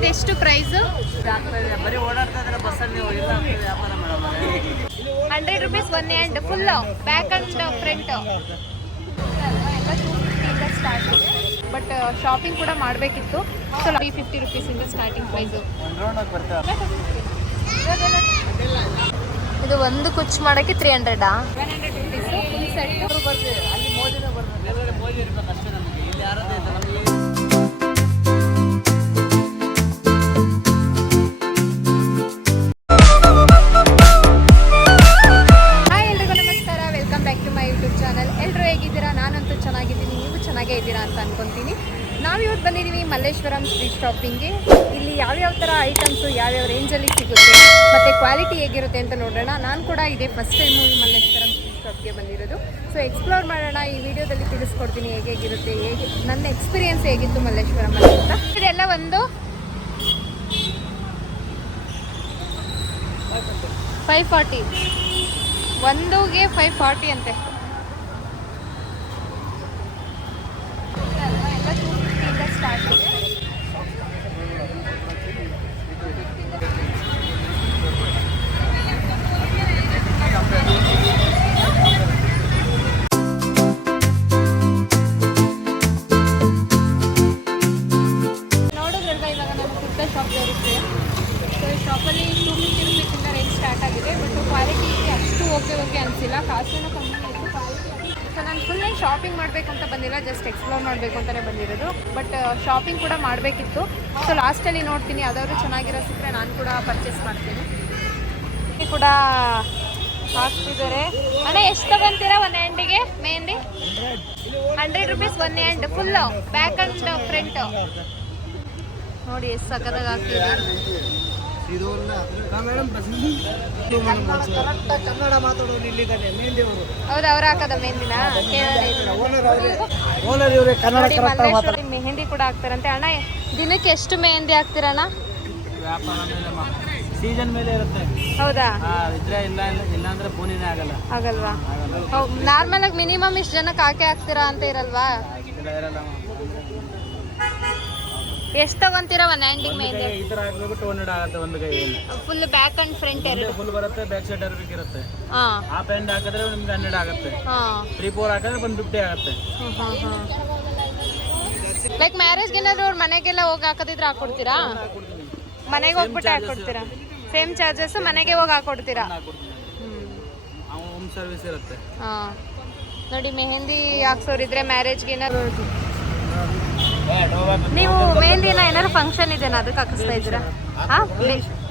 ಇದೆಷ್ಟು price hundred rupees one hand full back and front start but shopping ಕೂಡ ಮಾಡಬೇಕಿತ್ತು. So three fifty ರುಪೀಸಿಂದ starting price ಇದು ಒಂದು ಕುಚ್ ಮಾಡೋಕ್ಕೆ ತ್ರೀ ಹಂಡ್ರೆಡಾ ಸೆಟ್ ಯೂಟ್ಯೂಬ್ ಚಾನಲ್. ಎಲ್ಲರೂ ಹೇಗಿದ್ದೀರಾ? ನಾನಂತೂ ಚೆನ್ನಾಗಿದ್ದೀನಿ. ನೀವು ಚೆನ್ನಾಗೇ ಇದ್ದೀರಾ ಅಂತ ಅನ್ಕೊಂತೀನಿ. ನಾವು ಇವತ್ತು ಬಂದಿದ್ದೀವಿ ಮಲ್ಲೇಶ್ವರಂ ಸ್ಟ್ರೀಟ್ ಶಾಪಿಂಗ್ಗೆ ಇಲ್ಲಿ ಯಾವ್ಯಾವ ಥರ ಐಟಮ್ಸು ಯಾವ್ಯಾವ ರೇಂಜಲ್ಲಿ ಸಿಗುತ್ತೆ, ಮತ್ತು ಕ್ವಾಲಿಟಿ ಹೇಗಿರುತ್ತೆ ಅಂತ ನೋಡೋಣ. ನಾನು ಕೂಡ ಇದೇ ಫಸ್ಟ್ ಟೈಮು ಈ ಮಲ್ಲೇಶ್ವರಂ ಸ್ಟ್ರೀಟ್ ಶಾಪ್ಗೆ ಬಂದಿರೋದು. ಸೊ ಎಕ್ಸ್ಪ್ಲೋರ್ ಮಾಡೋಣ. ಈ ವಿಡಿಯೋದಲ್ಲಿ ತಿಳಿಸ್ಕೊಡ್ತೀನಿ ಹೇಗೆ ಹೇಗಿರುತ್ತೆ, ಹೇಗೆ, ನನ್ನ ಎಕ್ಸ್ಪೀರಿಯೆನ್ಸ್ ಹೇಗಿತ್ತು ಮಲ್ಲೇಶ್ವರಮಲ್ಲಿ ಅಂತ. ಇದೆಲ್ಲ ಒಂದು ಫೈವ್ ಫಾರ್ಟಿ ಒಂದುಗೆ ಫೈವ್ ಫಾರ್ಟಿ ಅಂತೆ. ಓಕೆ ಅನಿಸಿಲ್ಲ. ಕಮ್ಮಿ ಸೊ ನಾನು ಫುಲ್ ಶಾಪಿಂಗ್ ಮಾಡಬೇಕಂತ ಬಂದಿಲ್ಲ ಜಸ್ಟ್ ಎಕ್ಸ್ಪ್ಲೋರ್ ಮಾಡಬೇಕು ಅಂತಲೇ ಬಂದಿರೋದು. ಬಟ್ ಶಾಪಿಂಗ್ ಕೂಡ ಮಾಡಬೇಕಿತ್ತು. ಸೊ ಲಾಸ್ಟಲ್ಲಿ ನೋಡ್ತೀನಿ, ಯಾವ್ದಾದ್ರು ಚೆನ್ನಾಗಿರೋ ಸಿಕ್ಕರೆ ನಾನು ಕೂಡ ಪರ್ಚೇಸ್ ಮಾಡ್ತೀನಿ. ಕೂಡ ಹಾಕ್ತಿದ್ದಾರೆ. ಅಣ್ಣ, ಎಷ್ಟು ತಗೊಂತೀರಾ one ಹ್ಯಾಂಡಿಗೆ mehndi hundred rupees one hand full back and front ನೋಡಿ, ಎಷ್ಟು ಸಕ್ಕದಾಗ ಹಾಕ್ತಿದ್ದಾರೆ. ಕನ್ನಡ ಮಾತಾಡೋರು ಇಲ್ಲಿದ್ದಾನೆ ಮೆಹಂದಿ ಅವರು ಹೌದು ಅವ್ರ ಹಾಕದ ಮೆಹಂದಿನ ಓನರ್ ಇವರೇ ಕನ್ನಡ ನೋಡಿ ಮಾತಾಡ್ತಾರೆ ಮೆಹಂದಿ ಕೂಡ ಹಾಕ್ತಾರಂತೆ. ಅಣ್ಣ ದಿನಕ್ಕೆ ಎಷ್ಟು ಮೆಹಂದಿ ಹಾಕ್ತೀರಣ್ಣ? ವ್ಯಾಪಾರ ಮೇಲೆ ಸೀಸನ್ ಮೇಲೆ ಇರುತ್ತೆ. ಹೌದಾ? ಇದ್ರೆ ಇಲ್ಲ ಇಲ್ಲ ಇಲ್ಲ ಅಂದ್ರೆ ಫೋನಿನೇ ಆಗಲ್ಲ. ಆಗಲ್ವಾ ನಾರ್ಮಲ್ ಆಗಿ ಮಿನಿಮಮ್ ಇಷ್ಟು ಜನಕ್ಕೆ ಹಾಕೇ ಹಾಕ್ತೀರಾ ಅಂತ ಇರಲ್ವಾ? ಇಲ್ಲ ಇರಲ್ಲ ಎಷ್ಟು ತಗೊಂತೀರಾ ಒಂದು ಹ್ಯಾಂಡಿಗೆ ಮೇಲೆ ಈ ತರ ಹಾಕ್ಬೇಕು ಹಂಡ್ರೆಡ್ ಆಗುತ್ತೆ ಒಂದು ಕೈಯಲ್ಲಿ ಫುಲ್ ಬ್ಯಾಕ್ ಅಂಡ್ ಫ್ರಂಟ್ ಎರಡು. ಫುಲ್ ಬರುತ್ತೆ ಬ್ಯಾಕ್ ಸೈಡ್ ಇರ್ಬೇಕು ಇರುತ್ತೆ ಆ ಆ ಪ್ಯಾಂಟ್ ಹಾಕಿದ್ರೆ ನಿಮಗೆ 100 ಆಗುತ್ತೆ. ಹಾಂ. ತ್ರೀ ಫೋರ್ ಹಾಕಿದ್ರೆ ಒಂದು ಫಿಫ್ಟಿ ಆಗುತ್ತೆ. ಲೈಕ್ ಮ್ಯಾರೇಜ್ಗೆ ಏನಾದ್ರು ಅವ್ರ ಮನೆಗೆಲ್ಲ ಹೋಗಿ ಹಾಕೋದಿದ್ರೆ ಹಾಕೊಡ್ತೀರಾ? ಮನೆಗೆ ಹೋಗ್ಬಿಟ್ಟು ಹಾಕೊಡ್ತೀರಾ? ಸೇಮ್ ಚಾರ್ಜಸ್ ಮನೆಗೆ ಹೋಗಿ ಹಾಕೊಡ್ತೀರಾ? ಹ್ಮ್ ಸರ್ವಿಸ್ ಇರುತ್ತೆ. ಹಾಂ. ನೋಡಿ ಮೆಹಂದಿ ಹಾಕ್ಸೋರಿದ್ರೆ ಮ್ಯಾರೇಜ್ಗೆ ಏನಾದ್ರು ನೀವು ಮೆಹಂದಿನ ಏನಾದ್ರು ಫಂಕ್ಷನ್ ಇದೆನಾ? ಅದಕ್ಕೆ ಹಾಕಿಸ್ತಾ ಇದ್ದೀರಾ? ಹಾ?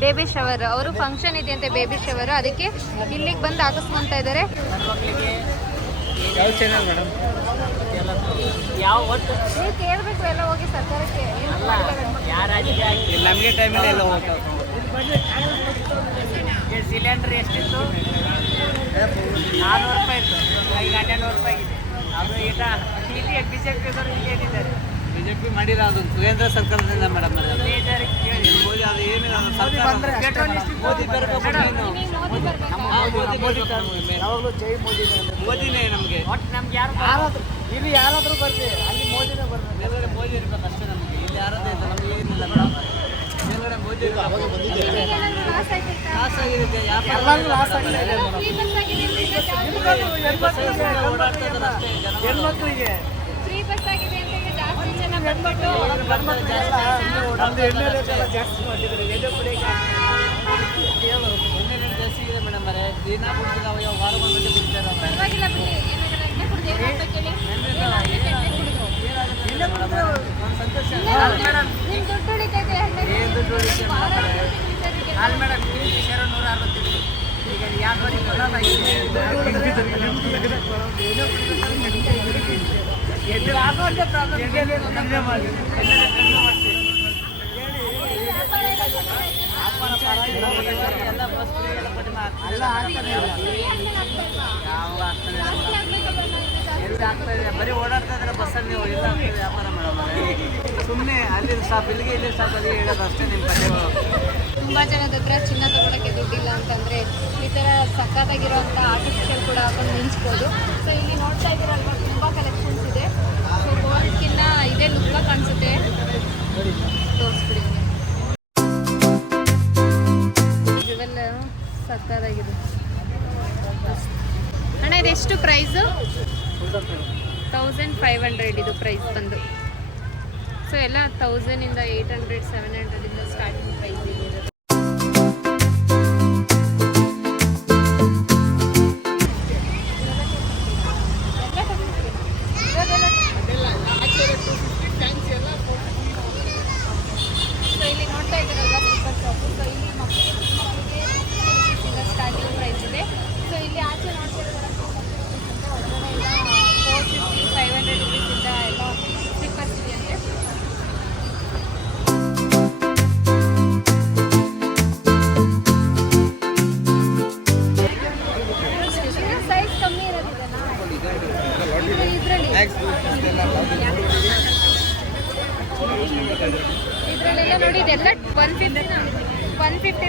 ಬೇಬಿ ಶವರ್ ಅವರು ಫಂಕ್ಷನ್ ಇದೆ ಅಂತ ಬೇಬಿ ಶವರ್ ಅದಕ್ಕೆ ಇಲ್ಲಿಗೆ ಬಂದು ಹಾಕಿಸ್ಕೊಂತ ಇದ್ದಾರೆ. ನೀವು ಕೇಳಬೇಕು. ಎಲ್ಲ ಹೋಗಿ ಸರ್ಕಾರಕ್ಕೆ. ನಮಗೆ ಟೈಮಲ್ಲಿ ಎಲ್ಲ ಸಿಲಿಂಡರ್ ಎಷ್ಟಿತ್ತು? ನಾನ್ನೂರು ರೂಪಾಯಿ ಇತ್ತು. ಈಗ ಹನ್ನೆರಡು ರೂಪಾಯಿ ಇದೆ ಅದು ಈಗ ಇಲ್ಲಿ ಬಿ ಜೆ ಪೇಪರ್ ಇಲ್ಲಿ ಹೇಳಿದ್ದಾರೆ ಬಿ ಜೆ ಪಿ ಮಾಡಿಲ್ಲ ಅದು ಕೇಂದ್ರ ಸರ್ಕಾರದಿಂದ ಮೇಡಮ್ ಮೋದಿ ಅದು ಸರ್ಕಾರ. ಮೋದಿ ಬರಬೇಕು ಯಾವಾಗಲೂ ಜೈ ಮೋದಿನೇ ಮೋದಿನೇ ನಮಗೆ. ಒಟ್ಟು ನಮ್ಗೆ ಯಾರು ಇಲ್ಲಿ ಯಾರಾದರೂ ಬರ್ಲಿ ಅಲ್ಲಿ ಮೋದಿನೇ ಬರ್ಬೇಕು. ಮೇಲ್ಗಡೆ ಮೋದಿ ಇರ್ಬೇಕು ಅಷ್ಟೇ ನಮಗೆ. ಇಲ್ಲಿ ಯಾರದೇ ಇಲ್ಲ ನಮಗೆ ಏನಿಲ್ಲ ಮೇಡಮ್. ಮೇಲ್ಗಡೆ ಮೋದಿ ಲಾಸ್ ಆಗಿದೆ. ಎಲ್ಲರಿಗೂ ಲಾಸ್ ಆಗ್ತಾ ಇದೆ ಹೆಣ್ಮಕ್ಳಿಗೆ ಫ್ರೀ ಬಸ್ ಆಗಿದೆ ಅಂತ ಹೇಳಿ ಜಾಸ್ತಿ ಜನ ಬಂದ್ಬಿಟ್ಟು ನಮ್ದು ಎಣ್ಣೆ ರೇಟ್ ಜಾಸ್ತಿ ಜಾಸ್ತಿ ಇದೆ ಮೇಡಮ್ ಅವರೇ ದಿನ ವಾರ ಹೇಳಿ ಎಣ್ಣೆ ಕುಡಿದ್ರೆ ಒಂದು ಸಂತೋಷ ಮೇಡಮ್ ವಾರ ಕುಡಿತಾರೆ. ಮೇಡಮ್ ಶೇರು ಈಗ ನೋಡಿ ಎಲ್ಲ ಬಸ್ ಎಲ್ಲ ಕಡಿಮೆ ಆಗ್ತದೆ ಯಾವ ಆಗ್ತಾನೆ ಎಲ್ಲಿ ಆಗ್ತಾ ಇದೆ ಬರೀ ಓಡಾಡ್ತಾ ಇದ್ರೆ ಬಸ್ಸಲ್ಲಿ ನೀವು ಇಲ್ಲ ವ್ಯಾಪಾರ ಮಾಡೋದು ಸುಮ್ಮನೆ ಅಲ್ಲಿ ಸ್ಟಾಪ್ ಇಲ್ಲಿಗೆ ಇಲ್ಲಿ ಸ್ಟಾಪ್ ಅಲ್ಲಿ ಹೇಳೋದು ಅಷ್ಟೇ ನಿಮ್ಮ ಕಡೆ ತುಂಬಾ ಜನದ ಹತ್ರ ಚಿನ್ನ ತಗೊಳಕ್ಕೆ ದುಡ್ಡಿಲ್ಲ ಅಂತಂದ್ರೆ ಈ ತರ ಸಕ್ಕತ್ತಾಗಿರುವಂತ ಆಫೀಸ್ ಕೂಡ ಹಾಕೊಂಡು ನಿಲ್ಸ್ಬೋದು ಸೊ ಇಲ್ಲಿ ನೋಡ್ತಾ ಇದ್ದೀರಲ್ವ, ತುಂಬಾ ಕಲೆಕ್ಷನ್ಸ್ ಇದೆ. ಇದೇ ಲುಕ್ ಕಾಣಿಸುತ್ತೆ. ತೋರಿಸ್ಬಿಡಿ ಇವೆಲ್ಲ ಸಕ್ಕದಾಗಿದೆ ಅಣ್ಣ, ಇದೆಷ್ಟು ಪ್ರೈಸು ತೌಸಂಡ್ ಫೈವ್ ಹಂಡ್ರೆಡ್ ಇದು ಪ್ರೈಸ್ ಬಂದು. ಸೊ ಎಲ್ಲ ತೌಸಂಡಿಂದ ಏಯ್ಟ್ ಹಂಡ್ರೆಡ್ ಸೆವೆನ್ ಹಂಡ್ರೆಡಿಂದ ಸ್ಟಾರ್ಟಿಂಗ್ ಪ್ರೈಸ್ ಇದೆ.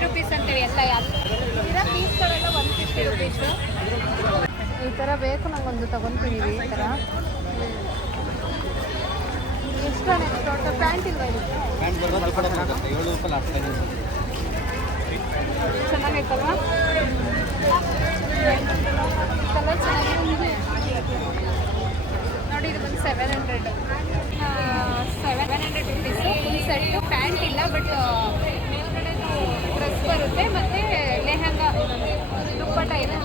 ಫಿಫ್ಟಿ ರುಪೀಸ್ ಅಂತೇಳಿ ಎಲ್ಲ ಇರೋ ಪೀಸ್ಗಳೆಲ್ಲ ಒನ್ ಫಿಫ್ಟಿ ರುಪೀಸು ಈ ಥರ ಬೇಕು ನಂಗೊಂದು ತಗೊತೀವಿ ಈ ಥರ ಎಷ್ಟು ಟೋಟಲ್ ಪ್ಯಾಂಟ್ ಚೆನ್ನಾಗೈತಲ್ವಾ? ಕಲರ್ ಚೆನ್ನಾಗಿದೆ. ನೋಡಿ, ಇದು ಬಂದು seven hundred seven hundred rupees full set pant ಇಲ್ಲ ಬಟ್ ಮೇಲ್ಗಡೆ ಡ್ರೆಸ್ ಬರುತ್ತೆ ಮತ್ತು ಲೆಹಂಗಾ ದುಪ್ಪಟ್ಟ ಇದೆ.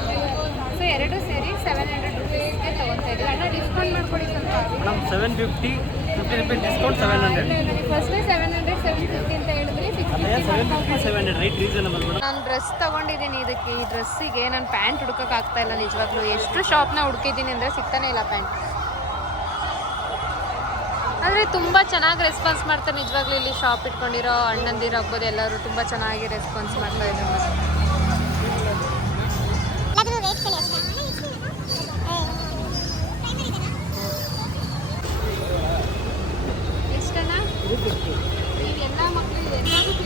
ಸೊ ಎರಡು ಸೇರಿ ಸೆವೆನ್ ಹಂಡ್ರೆಡ್ ರುಪೀಸ್ಗೆ ತೊಗೊತಾ ಇದ್ದೀವಿ. ಅಣ್ಣ ಡಿಸ್ಕೌಂಟ್ ಮಾಡ್ಕೊಡಿ ಸ್ವಲ್ಪ. Madam seven fifty fifty rupees discount seven hundred ಫಸ್ಟೇ ಸೆವೆನ್ ಹಂಡ್ರೆಡ್ ಸೆವೆನ್ ಫಿಫ್ಟಿ ಅಂತ ಹೇಳಿದ್ರಿ ಸಿಕ್ಸ್ ಅದೇ seven fifty seven hundred right reasonable madam? ನಾನು ಡ್ರೆಸ್ ತಗೊಂಡಿದ್ದೀನಿ ಇದಕ್ಕೆ. ಈ ಡ್ರೆಸ್ಸಿಗೆ ನಾನು ಪ್ಯಾಂಟ್ ಹುಡ್ಕಕ್ಕೆ ಆಗ್ತಾ ಇಲ್ಲ ನಿಜವಾಗ್ಲೂ. ಎಷ್ಟು ಶಾಪ್ನ ಹುಡುಕಿದ್ದೀನಿ ಅಂದರೆ ಸಿಗ್ತಾನೆ ಇಲ್ಲ ಪ್ಯಾಂಟ್ ಆದರೆ ತುಂಬ ಚೆನ್ನಾಗಿ ರೆಸ್ಪಾನ್ಸ್ ಮಾಡ್ತಾರೆ. ನಿಜವಾಗ್ಲೂ ಇಲ್ಲಿ ಶಾಪ್ ಇಟ್ಕೊಂಡಿರೋ ಅಣ್ಣಂದಿರು ಆಗ್ಬೋದು ಎಲ್ಲರೂ ತುಂಬ ಚೆನ್ನಾಗಿ ರೆಸ್ಪಾನ್ಸ್ ಮಾಡ್ತಾ ಇದ್ದಾರೆ ಎಷ್ಟಣ್ಣ? ಎಲ್ಲ ಮಕ್ಕಳು ಎಲ್ಲರಿಗೂ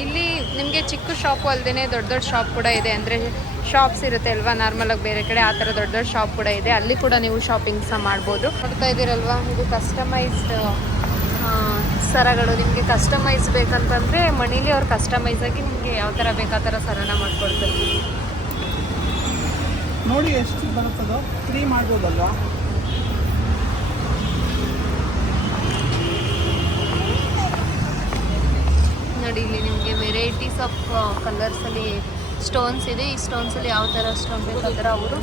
ಇಲ್ಲಿ ನಿಮಗೆ ಚಿಕ್ಕ ಶಾಪು ಅಲ್ಲದೆ ದೊಡ್ಡ ದೊಡ್ಡ ಶಾಪ್ ಕೂಡ ಇದೆ ಅಂದರೆ ಶಾಪ್ಸ್ ಇರುತ್ತೆ ಅಲ್ವಾ? ನಾರ್ಮಲಾಗಿ ಬೇರೆ ಕಡೆ ಆ ಥರ ದೊಡ್ಡ ದೊಡ್ಡ ಶಾಪ್ ಕೂಡ ಇದೆ. ಅಲ್ಲಿ ಕೂಡ ನೀವು ಶಾಪಿಂಗ್ ಸಹ ಮಾಡ್ಬೋದು. ನೋಡ್ತಾ ಇದ್ದೀರಲ್ವಾ? ಇದು ಕಸ್ಟಮೈಸ್ಡ್ ಸರಗಳು. ನಿಮಗೆ ಕಸ್ಟಮೈಸ್ ಬೇಕಂತಂದರೆ ಮನೇಲಿ ಅವ್ರು ಕಸ್ಟಮೈಸ್ ಆಗಿ ನಿಮಗೆ ಯಾವ ಥರ ಬೇಕಾ ಥರ ಸರನ ಮಾಡ್ಕೊಡ್ತಾರೆ. ನೋಡಿ ಎಷ್ಟು ಬರುತ್ತದೋ ಫ್ರೀ ಮಾಡ್ಬೋದಲ್ವಾ? ನೋಡಿ ಇಲ್ಲಿ ನಿಮಗೆ ವೆರೈಟೀಸ್ ಆಫ್ ಕಲರ್ಸಲ್ಲಿ ಸ್ಟೋನ್ಸ್ ಇದೆ. ಈ ಸ್ಟೋನ್ಸಲ್ಲಿ ಯಾವ ಥರ ಸ್ಟೋನ್ ಬೇಕು ಆ ಥರ ಅವರು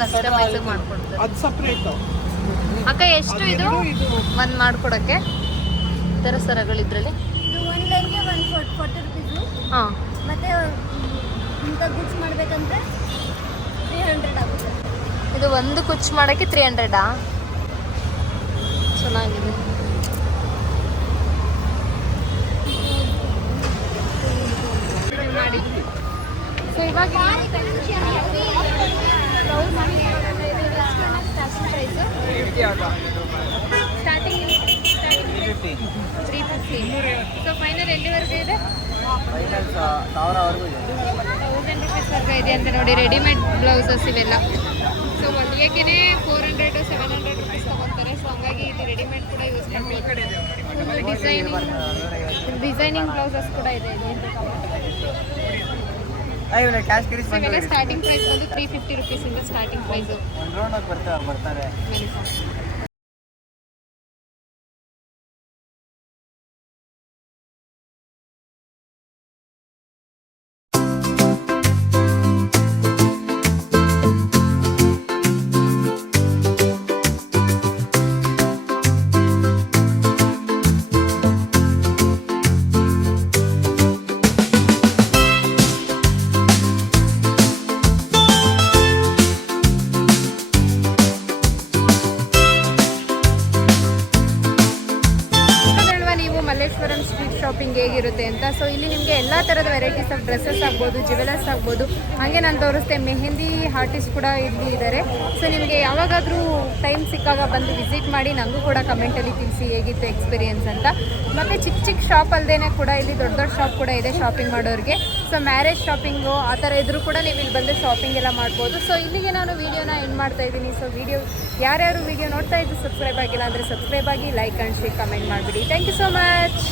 ಕಸ್ಟಮೈಸ್ ಮಾಡ್ಕೊಡ್ತಾರೆ. ಅದು ಸಪ್ರೇಟು ಅಕ್ಕ ಎಷ್ಟು ಇದು? ಒಂದು ಮಾಡ್ಕೊಡೋಕ್ಕೆ? ಈ ಥರ ಸರಗಳಿದ್ರಲ್ಲಿ ಇದು ಒಂದಕ್ಕೆ ಒನ್ ಫೋರ್ಟ್ ಫೋರ್ಟಿ ರುಪೀಸು ಹಾಂ. ಮತ್ತೆ ಇಂಥ ಗುಡ್ಸ್ ಮಾಡಬೇಕಂದ್ರೆ ತ್ರೀ ಹಂಡ್ರೆಡ್ ಆಗುತ್ತೆ. ಇದು ಒಂದು ಕುಚ್ ಮಾಡೋಕ್ಕೆ ತ್ರೀ ಹಂಡ್ರೆಡಾ ಚೆನ್ನಾಗಿದೆ ಮಾಡಿ so starting three fifty so final ಎಲ್ಲಿವರೆಗೂ ಇದೆ ಇದೆ ಅಂತ ನೋಡಿ ರೆಡಿಮೇಡ್ ಬ್ಲೌಸಸ್ ಇವೆಲ್ಲ so ಹೊಲಿಯೋಕೆ four hundred seven hundred rupees ತೊಗೊತಾರೆ so ಹಂಗಾಗಿ ಇದು ರೆಡಿಮೇಡ್ ಕೂಡ ಯೂಸ್ ಮಾಡ್ಬೋದು ಡಿಸೈನಿಂಗ್ ಡಿಸೈನಿಂಗ್ ಬ್ಲೌಸಸ್ ಕೂಡ ಇದೆ ಇಲ್ಲಿ ಕ್ಯಾಶ್ ಕಿರಿಸ್ ಸೊ ಇವೆಲ್ಲ ಸ್ಟಾರ್ಟಿಂಗ್ ಪ್ರೈಸ್ ಬಂದು ತ್ರೀ ಫಿಫ್ಟಿ ಇಂದ ಸ್ಟಾರ್ಟಿಂಗ್ ಪ್ರೈಸ್ ಒಂದು ರೌಂಡ್ ಬರ್ತಾರೆ. ವೆರೈಟೀಸ್ ಆಫ್ ಡ್ರೆಸ್ಸಸ್ ಆಗ್ಬೋದು ಜ್ಯುವೆಲರ್ಸ್ ಆಗ್ಬೋದು. ಹಾಗೆ ನಾನು ತೋರಿಸ್ತೆ ಮೆಹಂದಿ ಆರ್ಟಿಸ್ಟ್ ಕೂಡ ಇಲ್ಲಿ ಇದ್ದಾರೆ ಸೊ ನಿಮಗೆ ಯಾವಾಗಾದರೂ ಟೈಮ್ ಸಿಕ್ಕಾಗ ಬಂದು ವಿಸಿಟ್ ಮಾಡಿ ನನಗೂ ಕೂಡ ಕಮೆಂಟಲ್ಲಿ ತಿಳಿಸಿ ಹೇಗಿತ್ತು ಎಕ್ಸ್ಪೀರಿಯನ್ಸ್ ಅಂತ. ಮತ್ತು ಚಿಕ್ಕ ಚಿಕ್ಕ ಶಾಪ್ ಅಲ್ಲದೇ ಕೂಡ ಇಲ್ಲಿ ದೊಡ್ಡ ದೊಡ್ಡ ಶಾಪ್ ಕೂಡ ಇದೆ ಶಾಪಿಂಗ್ ಮಾಡೋರಿಗೆ. ಸೊ ಮ್ಯಾರೇಜ್ ಶಾಪಿಂಗು ಆ ಥರ ಇದ್ದರೂ ಕೂಡ ನೀವು ಇಲ್ಲಿ ಬಂದು ಶಾಪಿಂಗ್ ಎಲ್ಲ ಮಾಡ್ಬೋದು. ಸೊ ಇಲ್ಲಿಗೆ ನಾನು ವೀಡಿಯೋನ ಎಂಡ್ ಮಾಡ್ತಾ ಇದ್ದೀನಿ. ಸೊ ವೀಡಿಯೋ ಯಾರ್ಯಾರು ವೀಡಿಯೋ ನೋಡ್ತಾ ಇದ್ದು ಸಬ್ಸ್ಕ್ರೈಬ್ ಆಗಿಲ್ಲ ಅಂದರೆ ಸಬ್ಸ್ಕ್ರೈಬ್ ಆಗಿ ಲೈಕ್ ಆ್ಯಂಡ್ ಶೇರ್ ಕಮೆಂಟ್ ಮಾಡಿಬಿಡಿ. Thank you so much